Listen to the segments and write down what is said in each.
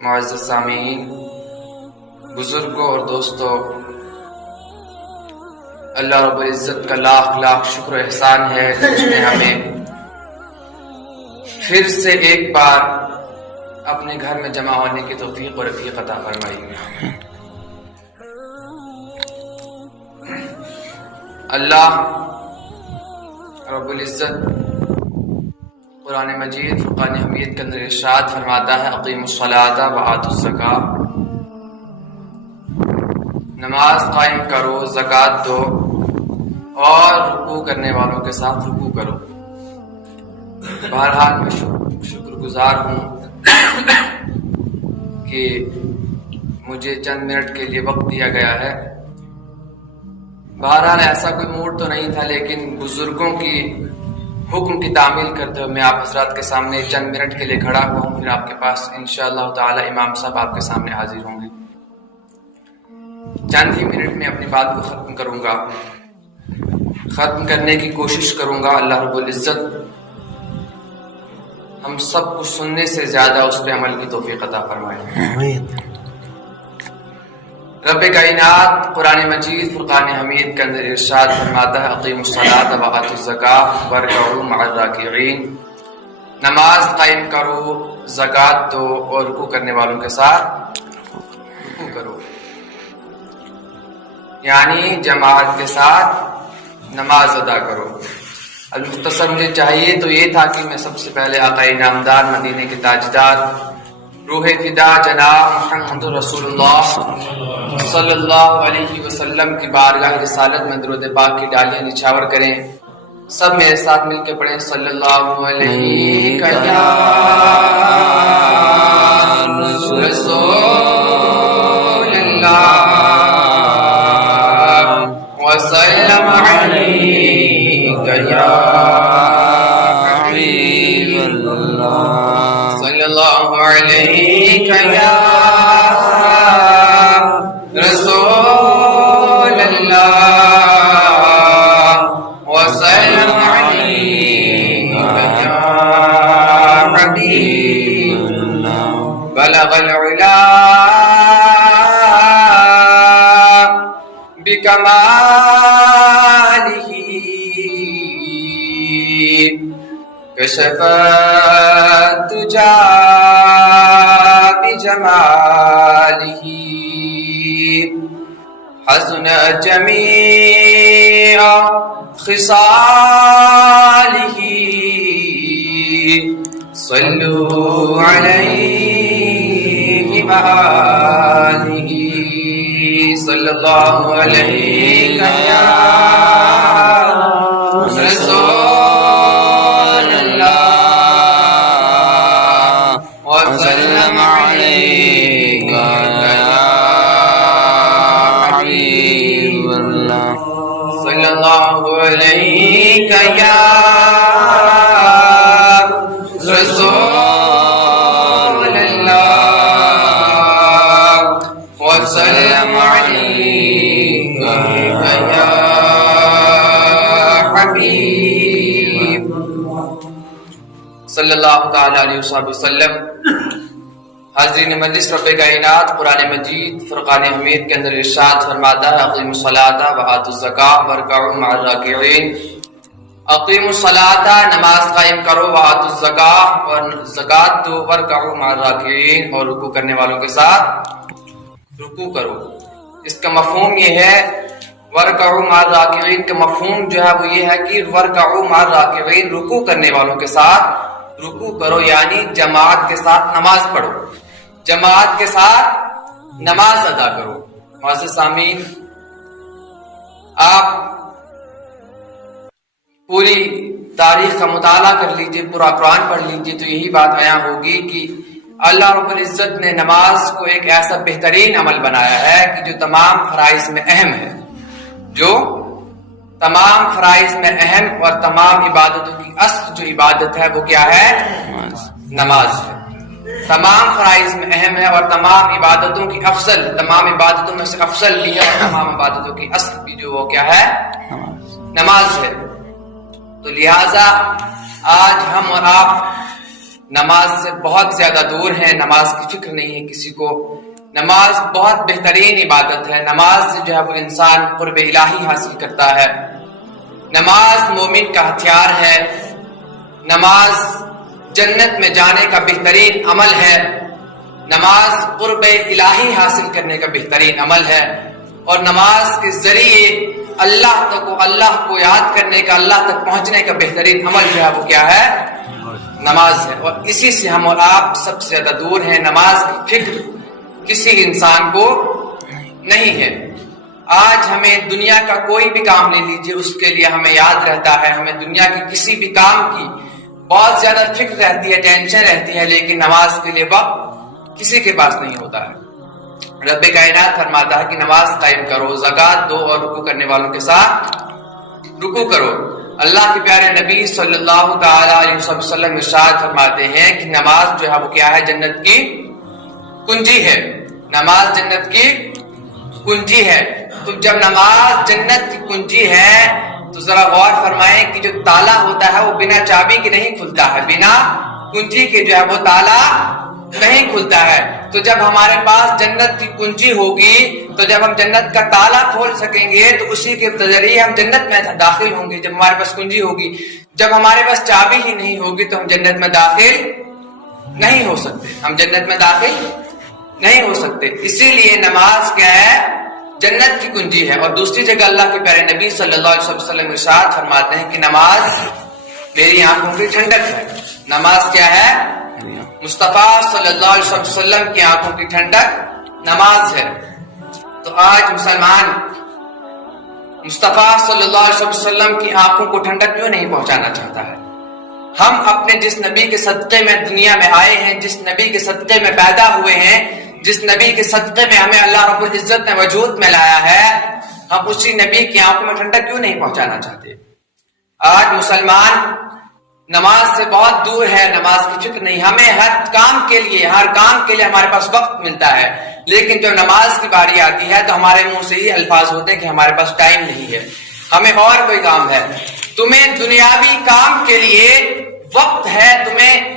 معزز سامعین، بزرگوں اور دوستوں، اللہ رب العزت کا لاکھ لاکھ شکر و احسان ہے جس نے ہمیں پھر سے ایک بار اپنے گھر میں جمع ہونے کی توفیق و رفیق عطا فرمائی۔ اللہ رب العزت قرآن مجید فرقان حمید کے اندر ارشاد فرماتا ہے، اقیموا الصلاۃ وآتوا الزکاۃ، نماز قائم کرو، زکوٰۃ دو اور رکوع کرنے والوں کے ساتھ رکوع کرو۔ بہرحال میں شکر گزار ہوں کہ مجھے چند منٹ کے لیے وقت دیا گیا ہے۔ بہرحال ایسا کوئی موڈ تو نہیں تھا، لیکن بزرگوں کی حکم کی تعمیل کرتے ہوئے میں آپ حضرات کے سامنے چند منٹ کے لیے کھڑا ہوا ہوں، پھر آپ کے پاس انشاءاللہ تعالی امام صاحب آپ کے سامنے حاضر ہوں گے۔ چند ہی منٹ میں اپنی بات کو ختم کروں گا، ختم کرنے کی کوشش کروں گا۔ اللہ رب العزت ہم سب کو سننے سے زیادہ اس پہ عمل کی توفیق عطا فرمائے۔ رب کائنات قرآن مجید فرقان حمید کے اندر ارشاد فرماتا ہے، اقیموا الصلاۃ وآتوا الزکاۃ وارکعوا مع الراکعین، نماز قائم کرو، زکوٰۃ دو اور رکوع کرنے والوں کے ساتھ رکوع کرو، یعنی جماعت کے ساتھ نماز ادا کرو۔ المختصر مجھے چاہیے تو یہ تھا کہ میں سب سے پہلے آقا انعامدار مدینے کے تاجدار روح فدا جناب محمد رسول اللہ صلی اللہ علیہ وسلم کی بارگاہ رسالت میں درود پاک کی ڈالیاں نچھاور کریں۔ سب میرے ساتھ مل کے پڑھیں، صلی اللہ علیہ رسول اللہ وسلم علیہ یا حبیب اللہ، صلی اللہ علیہ یا رسول اللہ وسلم علیہ یا حبیب اللہ، بلغ العلا بکمالہ کشف الدجی بجمالہ، حسن جمیع خصالہ، صلوا علیہ وآلہ، صلی اللہ علیہ یا رسول اللہ وسلم علیہ یا حبیب اللہ، صلی اللہ علیہ یا رسول اللہ وسلم علیہ یا حبیب صلی اللہ تعالی علیہ وسلم۔ حاضرین مجلس، رب کائنات قرآن مجید فرقان حمید کے اندر ارشاد فرماتا ہے، اقیموا الصلاۃ وآتوا الزکاۃ وارکعوا مع الراکعین، اقیموا الصلاۃ نماز قائم کرو، وآتوا الزکاۃ اور زکوٰۃ دو، وارکعوا مع الراکعین اور رکوع کرنے والوں کے ساتھ رکوع کرو۔ اس کا مفہوم یہ ہے، وارکعوا مع الراکعین کا مفہوم جو ہے وہ یہ ہے کہ وارکعوا مع الراکعین، رکوع کرنے والوں کے ساتھ رکوع کرو، یعنی جماعت کے ساتھ نماز پڑھو، جماعت کے ساتھ نماز ادا کرو۔ معزز سامعین، آپ پوری تاریخ کا مطالعہ کر لیجئے، پورا قرآن پڑھ لیجئے تو یہی بات بیان ہوگی کہ اللہ رب العزت نے نماز کو ایک ایسا بہترین عمل بنایا ہے کہ جو تمام فرائض میں اہم ہے، جو تمام فرائض میں اہم اور تمام عبادتوں کی اصل جو عبادت ہے وہ کیا ہے؟ نماز ہے۔ تمام فرائض میں اہم ہے اور تمام عبادتوں کی افضل، تمام عبادتوں میں سے افضل بھی ہے، اور تمام عبادتوں کی اصل بھی جو وہ کیا ہے؟ نماز ہے۔ تو لہٰذا آج ہم اور آپ نماز سے بہت زیادہ دور ہیں، نماز کی فکر نہیں ہے کسی کو. نماز بہت بہترین عبادت ہے. نماز سے جو ہے وہ انسان قرب الہی حاصل کرتا ہے. نماز مومن کا ہتھیار ہے. نماز جنت میں جانے کا بہترین عمل ہے. نماز قرب الہی حاصل کرنے کا بہترین عمل ہے. اور نماز کے ذریعے اللہ کو یاد کرنے کا، اللہ تک پہنچنے کا بہترین عمل جو ہے وہ کیا ہے؟ نماز ہے. اور اسی سے ہم اور آپ سب سے زیادہ دور ہیں. نماز کی فکر کسی انسان کو نہیں ہے. آج ہمیں دنیا کا کوئی بھی کام لے لیجئے، اس کے لیے ہمیں یاد رہتا ہے. ہمیں دنیا کے کسی بھی کام کی بہت زیادہ فکر رہتی ہے، ٹینشن رہتی ہے، لیکن نماز کے لیے وقت کسی کے پاس نہیں ہوتا ہے. رب کائنات فرماتا ہے کہ نماز قائم کرو، زکوٰۃ دو اور رکوع کرنے والوں کے ساتھ رکوع کرو. اللہ کے پیارے نبی صلی اللہ تعالی علیہ وسلم ارشاد فرماتے ہیں کہ نماز جو ہے وہ کیا ہے؟ جنت کی کنجی ہے. نماز جنت کی کنجی ہے. تو جب نماز جنت کی کنجی ہے تو ذرا غور فرمائیں کہ جو تالا ہوتا ہے وہ بنا چابی کے نہیں کھلتا ہے، بنا کنجی کے جو ہے وہ تالا نہیں کھلتا ہے. تو جب ہمارے پاس جنت کی کنجی ہوگی تو جب ہم جنت کا تالا کھول سکیں گے تو اسی کے ذریعے ہم جنت میں داخل ہوں گے. جب ہمارے پاس کنجی ہوگی، جب ہمارے پاس چابی ہی نہیں ہوگی تو ہم جنت میں داخل نہیں ہو سکتے. ہم جنت میں داخل نہیں ہو سکتے. اسی لیے نماز کیا ہے؟ جنت کی کنجی ہے. اور دوسری جگہ اللہ کے پیارے نبی صلی اللہ علیہ وسلم ارشاد فرماتے ہیں کہ نماز میری آنکھوں کی ٹھنڈک ہے. نماز کیا ہے؟ مصطفیٰ صلی اللہ علیہ وسلم کی آنکھوں کی ٹھنڈک نماز ہے. تو آج مسلمان مصطفیٰ صلی اللہ علیہ وسلم کی آنکھوں کو ٹھنڈک کیوں نہیں پہنچانا چاہتا ہے؟ ہم اپنے جس نبی کے صدقے میں دنیا میں آئے ہیں، جس نبی کے صدقے میں پیدا ہوئے ہیں، جس نبی کے صدقے میں ہمیں اللہ رب العزت نے وجود میں لایا ہے، ہم اسی نبی کی آنکھوں میں ٹھنڈک کیوں نہیں پہنچانا چاہتے؟ آج مسلمان نماز سے بہت دور ہے، نماز کی فکر نہیں. ہمیں ہر کام کے لیے ہمارے پاس وقت ملتا ہے، لیکن جب نماز کی باری آتی ہے تو ہمارے منہ سے یہ الفاظ ہوتے ہیں کہ ہمارے پاس ٹائم نہیں ہے، ہمیں اور کوئی کام ہے. تمہیں دنیاوی کام کے لیے وقت ہے، تمہیں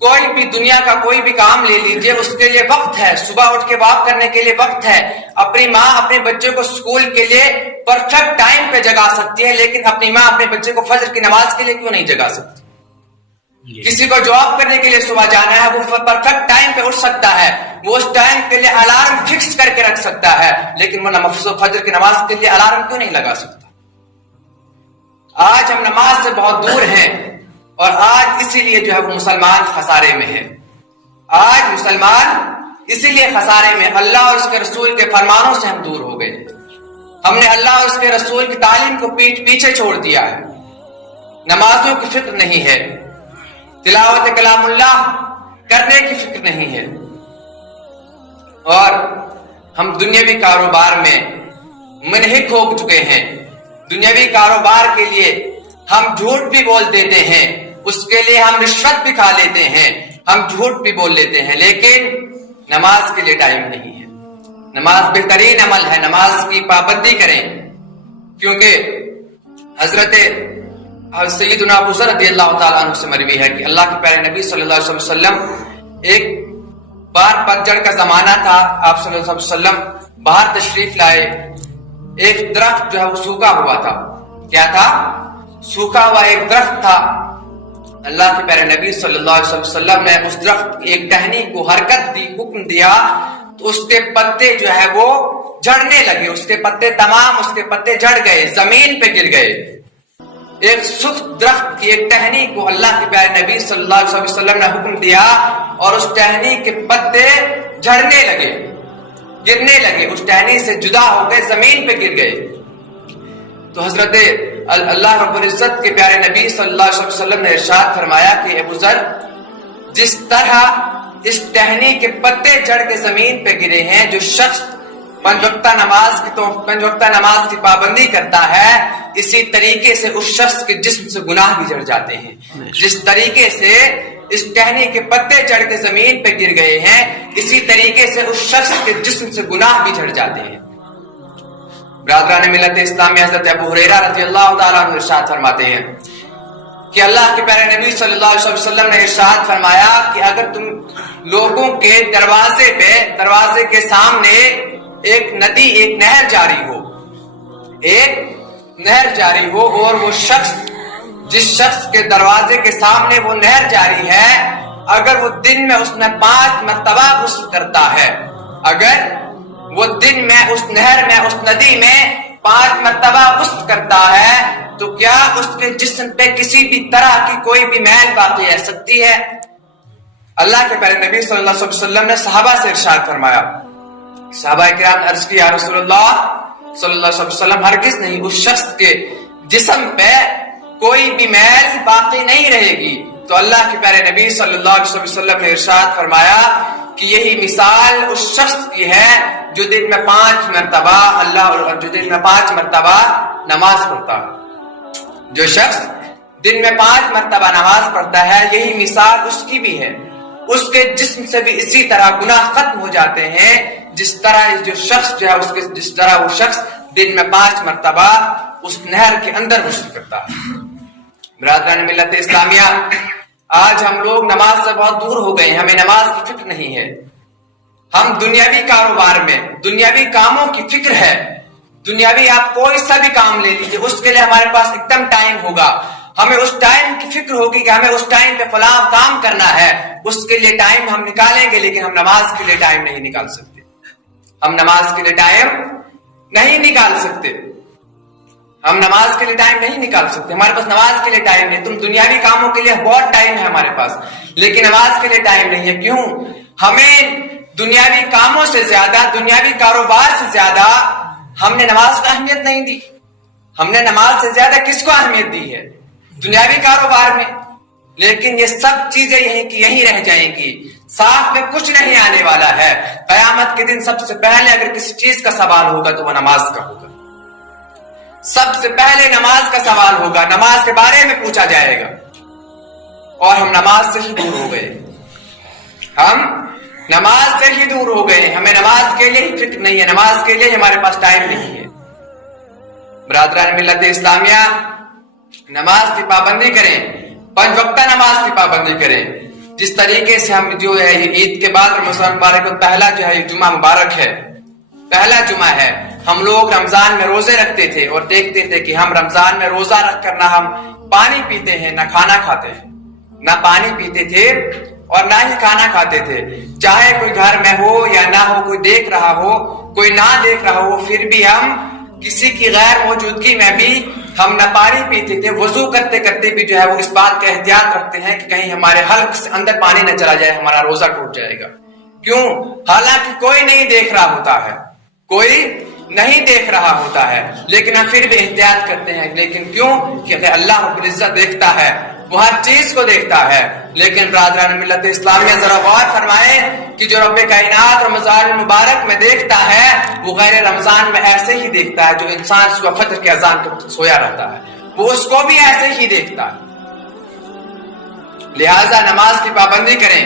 کوئی بھی دنیا کا کوئی بھی کام لے لیجئے، اس کے لیے وقت ہے. صبح اٹھ کے واک کرنے کے لیے وقت ہے. اپنی ماں اپنے بچے کو اسکول کے لیے پرفیکٹ ٹائم پہ جگا سکتی ہے، لیکن اپنی ماں اپنے بچے کو فجر کی نماز کے لیے کیوں نہیں جگا سکتی؟ کسی کو جاب کرنے کے لیے صبح جانا ہے، وہ پرفیکٹ ٹائم پہ اٹھ سکتا ہے، وہ اس ٹائم کے لیے الارم فکس کر کے رکھ سکتا ہے، لیکن وہ فجر کی نماز کے لیے الارم کیوں نہیں لگا سکتا؟ آج ہم نماز سے بہت دور ہیں، اور آج اسی لیے جو ہے وہ مسلمان خسارے میں ہے. آج مسلمان اسی لیے خسارے میں، اللہ اور اس کے رسول کے فرمانوں سے ہم دور ہو گئے. ہم نے اللہ اور اس کے رسول کی تعلیم کو پیچھے چھوڑ دیا ہے. نمازوں کی فکر نہیں ہے، تلاوت کلام اللہ کرنے کی فکر نہیں ہے، اور ہم دنیاوی کاروبار میں منہک ہو چکے ہیں. دنیاوی کاروبار کے لیے ہم جھوٹ بھی بول دیتے ہیں، اس کے لیے ہم رشوت بھی کھا لیتے ہیں، ہم جھوٹ بھی بول لیتے ہیں، لیکن نماز کے لیے ٹائم نہیں ہے. نماز بہترین عمل ہے، نماز کی پابندی کریں. کیونکہ حضرت سیدنا ابو ذر رضی اللہ تعالیٰ عنہ سے مروی ہے کہ اللہ کے پیارے نبی صلی اللہ علیہ وسلم ایک بار پتجھڑ کا زمانہ تھا، آپ صلی اللہ علیہ وسلم باہر تشریف لائے. ایک درخت جو ہے وہ سوکھا ہوا تھا. کیا تھا؟ سوکھا ہوا ایک درخت تھا. اللہ کے پیارے نبی صلی اللہ علیہ وسلم نے اس درخت کی ایک ٹہنی کو حرکت دی، حکم دیا، تو اس کے پتے جو ہے وہ جھڑنے لگے. اس کے پتے جھڑ گئے، زمین پہ گر گئے. ایک سخت درخت کی ایک ٹہنی کو اللہ کے پیارے نبی صلی اللہ علیہ وسلم نے حکم دیا، اور اس ٹہنی کے پتے جھڑنے لگے، گرنے لگے، اس ٹہنی سے جدا ہو گئے، زمین پہ گر گئے. تو حضرت اللہ رب العزت کے پیارے نبی صلی اللہ علیہ وسلم نے ارشاد فرمایا کہ ابو ذر، جس طرح اس ٹہنی کے پتے جڑ کے زمین پہ گرے ہیں، جو شخص پنج وقتہ نماز کی پابندی کرتا ہے، اسی طریقے سے اس شخص کے جسم سے گناہ بھی جڑ جاتے ہیں. جس طریقے سے اس ٹہنی کے پتے جڑ کے زمین پہ گر گئے ہیں، اسی طریقے سے اس شخص کے جسم سے گناہ بھی جڑ جاتے ہیں. برادران ملت اسلامی، حضرت ابو ہریرہ رضی اللہ تعالیٰ عنہ ارشاد فرماتے ہیں کہ اللہ کے پیارے نبی صلی اللہ علیہ وسلم نے ارشاد فرمایا کہ اگر تم لوگوں کے دروازے کے سامنے ایک ندی، ایک نہر جاری ہو اور وہ شخص، جس شخص کے دروازے کے سامنے وہ نہر جاری ہے، اگر وہ دن میں اس میں 5 مرتبہ غسل کرتا ہے، اگر وہ دن میں اس نہر میں، اس ندی میں 5 مرتبہ غسل کرتا ہے تو کیا اس کے جسم پہ کسی بھی طرح کی کوئی بھی میل باقی رہ سکتی ہے؟ اللہ کے پیارے نبی صلی اللہ علیہ وسلم نے صحابہ سے ارشاد فرمایا، صحابہ کرام نے عرض کی یا رسول اللہ صلی اللہ علیہ وسلم، ہرگز نہیں، اس شخص کے جسم پہ کوئی بھی میل باقی نہیں رہے گی۔ تو اللہ کے پیارے نبی صلی اللہ علیہ وسلم نے ارشاد فرمایا کہ یہی مثال اس شخص کی ہے جو دن میں 5 مرتبہ نماز پڑھتا ہے۔ جو شخص دن میں 5 مرتبہ نماز پڑھتا ہے، یہی مثال اس کی بھی ہے۔ اس کے جسم سے بھی اسی طرح گناہ ختم ہو جاتے ہیں، جس طرح وہ شخص دن میں 5 مرتبہ اس نہر کے اندر غسل کرتا ہے۔ برادران ملت اسلامیہ، آج ہم لوگ نماز سے بہت دور ہو گئے ہیں، ہمیں نماز کی فکر نہیں ہے۔ ہم دنیاوی کاروبار میں، دنیاوی کاموں کی فکر ہے۔ دنیاوی آپ کوئی سا بھی کام لے لیجیے، اس کے لیے ہمارے پاس ایک دم ٹائم ہوگا، ہمیں اس ٹائم کی فکر ہوگی کہ ہمیں اس ٹائم پہ فلاں کام کرنا ہے، اس کے لیے ٹائم ہم نکالیں گے، لیکن ہم نماز کے لیے ٹائم نہیں نکال سکتے۔ ہم نماز کے لیے ٹائم نہیں نکال سکتے، ہم نماز کے لیے ٹائم نہیں نکال سکتے، ہمارے پاس نماز کے لیے ٹائم نہیں۔ تم دنیاوی کاموں کے لیے بہت ٹائم ہے ہمارے پاس، لیکن نماز کے لیے ٹائم نہیں ہے۔ کیوں؟ ہمیں دنیاوی کاموں سے زیادہ، دنیاوی کاروبار سے زیادہ ہم نے نماز کو اہمیت نہیں دی۔ ہم نے نماز سے زیادہ کس کو اہمیت دی ہے؟ دنیاوی کاروبار میں۔ لیکن یہ سب چیزیں یہیں رہ جائیں گی، ساتھ میں کچھ نہیں آنے والا ہے۔ قیامت کے دن سب سے پہلے اگر کسی چیز کا سوال ہوگا تو وہ نماز کا ہوگا۔ سب سے پہلے نماز کا سوال ہوگا، نماز کے بارے میں پوچھا جائے گا، اور ہم نماز سے ہی دور ہو گئے۔ ہم نماز سے ہی دور ہو گئے، ہمیں نماز کے لیے ہی فکر نہیں ہے، نماز کے لیے ہمارے پاس ٹائم نہیں ہے۔ برادران ملت اسلامیہ، نماز کی پابندی کریں، 5 وقتہ نماز کی پابندی کریں۔ جس طریقے سے ہم جو ہے عید کے بعد رمضان مبارک میں پہلا جو ہے جمعہ مبارک ہے، پہلا جمعہ ہے، ہم لوگ رمضان میں روزے رکھتے تھے اور دیکھتے تھے کہ ہم رمضان میں روزہ رکھ کر نہ ہم پانی پیتے ہیں نہ کھانا کھاتے ہیں، نہ پانی پیتے تھے اور نہ ہی کھانا کھاتے تھے۔ چاہے کوئی گھر میں ہو یا نہ ہو، کوئی دیکھ رہا ہو کوئی نہ دیکھ رہا ہو، پھر بھی ہم کسی کی غیر موجودگی میں بھی ہم نہ پانی پیتے تھے۔ وضو کرتے کرتے بھی جو ہے وہ اس بات کا احتیاط رکھتے ہیں کہ کہیں ہمارے حلق سے اندر پانی نہ چلا جائے، ہمارا روزہ ٹوٹ جائے گا۔ کیوں؟ حالانکہ کوئی نہیں دیکھ رہا ہوتا ہے، کوئی نہیں دیکھ رہا ہوتا ہے، لیکن ہم پھر بھی احتیاط کرتے ہیں۔ لیکن کیوں؟ کیونکہ اللہ رب العزت دیکھتا ہے، وہ ہر چیز کو دیکھتا ہے۔ لیکن برادران ملت اسلامیہ، ذرا غور فرمائیں کہ جو رب کائنات رمضان المبارک میں دیکھتا ہے، وہ غیر رمضان میں ایسے ہی دیکھتا ہے۔ جو انسان صبح فجر کے اذان کے وقت سویا رہتا ہے، وہ اس کو بھی ایسے ہی دیکھتا ہے۔ لہذا نماز کی پابندی کریں،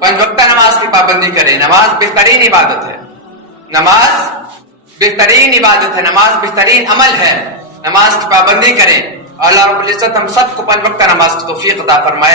5 وقتہ نماز کی پابندی کریں۔ نماز بہترین عبادت ہے، نماز بہترین عبادت ہے، نماز بہترین عمل ہے۔ نماز کی پابندی کریں۔ اللہ رب العزت ہم سب کو 5 وقتہ نماز کی توفیق عطا فرمائے۔